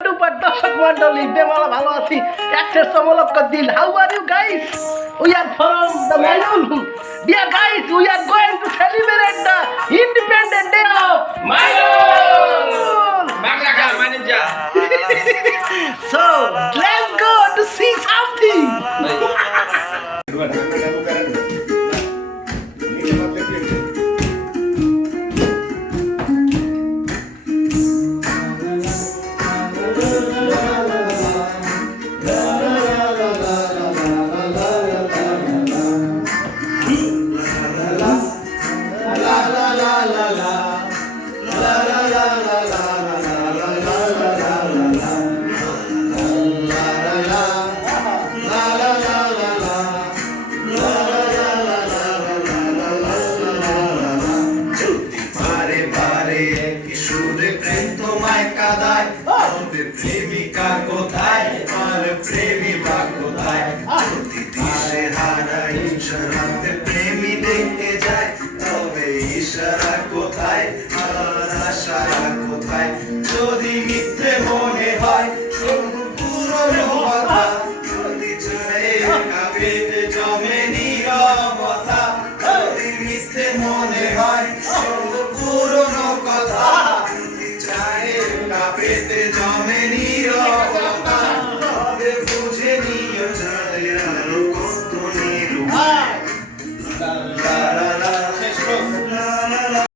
দর্শক মন্ডলী দেওয়ালা ভালো আছি একটা সমলক্ষ দিন how are you guys we are from the Mainul dear guys we are going to celebrate the independent day of Mainul Bangla গান মানে যা so let's go to see something প্রেমিকা কোথায় আর প্রেমিকা কোথায় যদি দিশে হারা ইশারাতে প্রেমী দেখতে যায় তবে ইশারা কোথায় আর আশা কোথায় যদি মিথ্যে মনে হয় শুধু পুরনো কথা যদি চলে যাবে